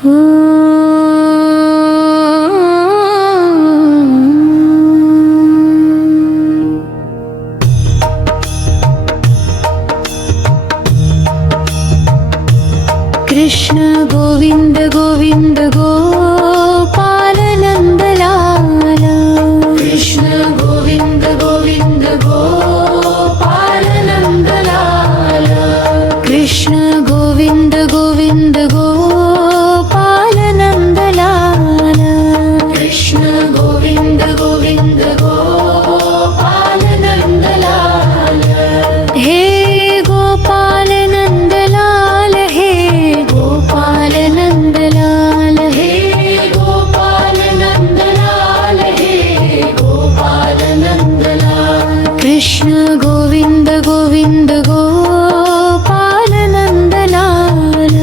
Krishna Govind Govind Gopal Nandlal. Krishna Govind Govind Gopal Nandlal. Krishna Govind Govind Gopal Nandlal. Krishna Govind Govind Gopal Nandlal. हे Gopal Nandlal, हे Gopal Nandlal, हे Gopal Nandlal, हे Gopal Nandlal. Krishna Govind Govind Gopal Nandlal.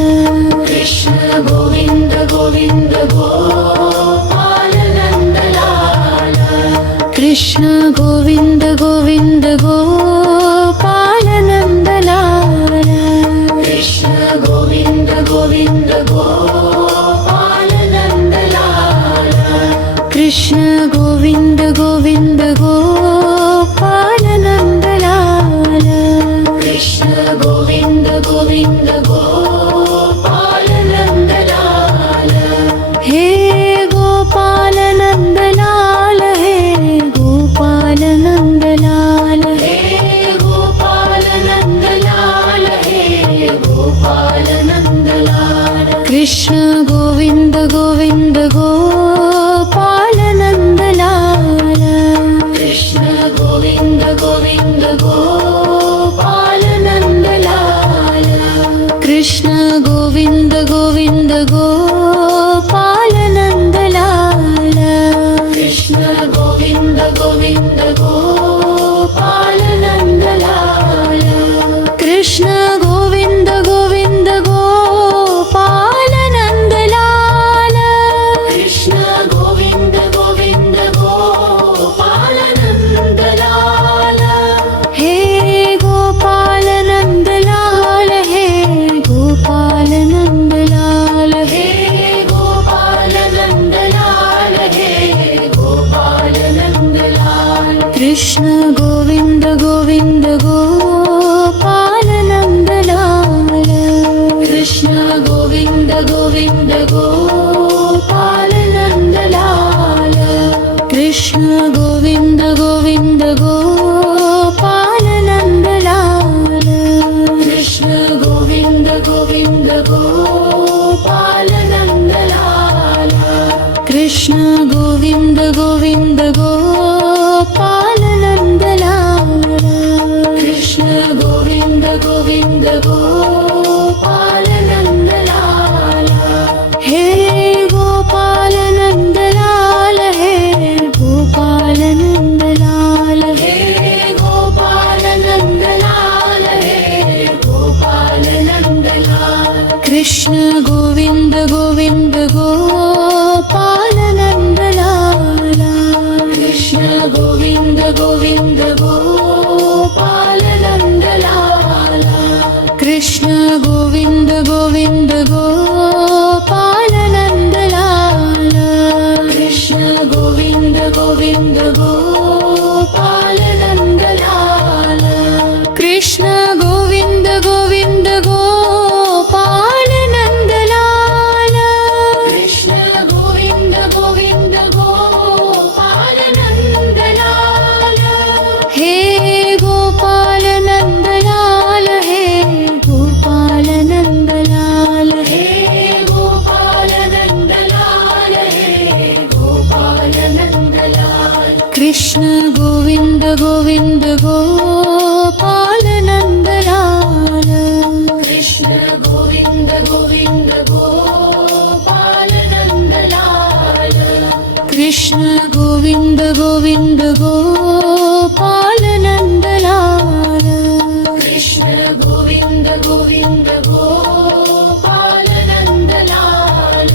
Krishna Govind Govind Gopal Nandlal. Krishna Govind Govind Gopal Nandlal. Krishna Govind Govind Gopal Nandlal. Krishna Govind Govind Gopal Nandlal. Krishna Govind Govind Gopal Nandlal. हे Gopal Nandlal, हे Gopal Nandlal, हे Gopal Nandlal, हे Gopal Nandlal. Krishna Govind Govind Gopal Nandlal. Krishna Govind Govind Gopal Nandlal. Krishna Govind Govind Gopal Nandlal. Krishna Govind Govind Gopal Nandlal. Krishna Govind Govind Gopal Nandlal. Krishna Govind Govind Gopal Nandlal. हे Gopal Nandlal, हे Gopal Nandlal, हे Gopal Nandlal, हे Gopal Nandlal. Krishna Govind Govind Gopal Nandlal. Krishna Govind Govind Gopal Nandlal. Krishna Govind Govind Gopal Nandlal. Krishna Govind Govind Gopal Nandlal. Krishna Govind Govind Gopal Nandlal. Krishna Govind Govind Gopal Nandlal. हे Gopal Nandlal, हे Gopal Nandlal, हे Gopal Nandlal, हे Gopal Nandlal. Krishna Govind Govind Gopal Nandlal. Krishna Govind Govind Gopal Nandlal. Krishna Govind Govind Gopal Nandlal. Krishna Govind Govind Gopal Nandlal. Krishna Govind Govind Gopal Nandlal. Krishna Govind Govind Gopal Nandlal. हे Gopal Nandlal, हे Gopal Nandlal, हे Gopal Nandlal, हे Gopal Nandlal. Krishna Govind Govind Gopal Nandlal. Krishna Govind Govind Gopal Nandlal. Krishna Govind Govind Gopal Nandlal. Krishna Govind Govind Gopal Nandlal.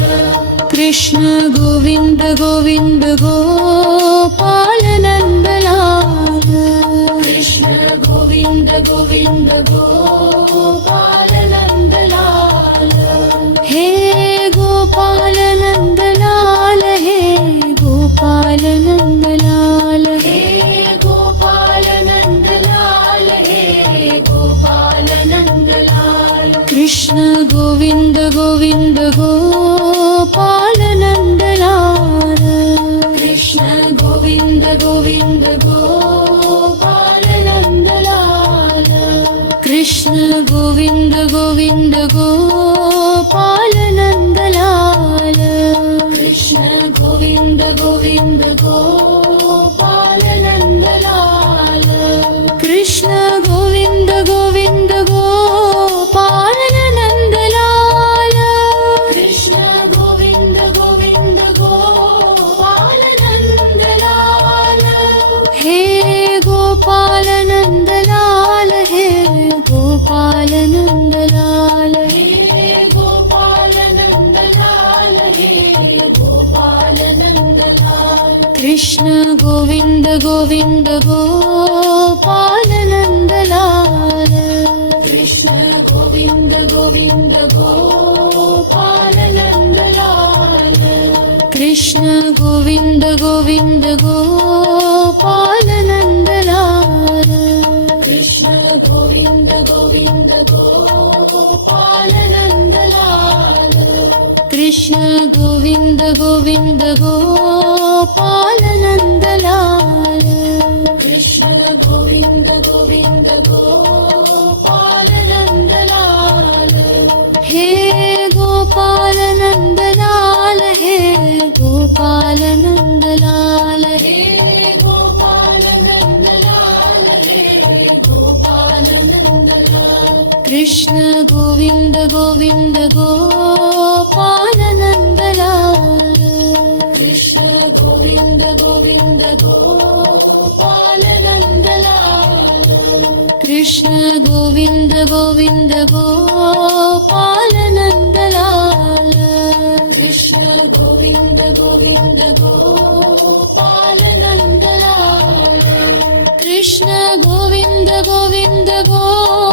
Krishna Govind Govind Gopal Nandlal. Krishna Govind Govind Gopal Nandlal. हे Gopal Krishna Govind Govind Gopal Nandlal Krishna Govind Govind Gopal Nandlal Krishna Govind Govind Gopal Nandlal Krishna Govind Govind Gopal Nandlal Krishna Govind Govind Gopal Nandlal Krishna Govind Govind Gopal Nandlal हे Gopal Nandlal हे Gopal Nandlal हे Gopal Nandlal हे Gopal Nandlal Krishna Govind Govind Gopal Nandlal Krishna Govind Govind Gopal Nandlal Krishna Govind Govind Gopal Nandlal Krishna Govind Govind Gopal Nandlal Krishna Govind Govind Gopal Nandlal Krishna Govind Govind Gopal Nandlal हे Gopal Nandlal हे Gopal Nandlal हे Gopal Nandlal हे Gopal Nandlal Krishna Govind Govind Gopal Nandlal Krishna Govind Govind Gopal Nandlal Krishna Govind Govind Gopal Nandlal Krishna Govind Govind Gopal Nandlal Krishna Govind Govind गो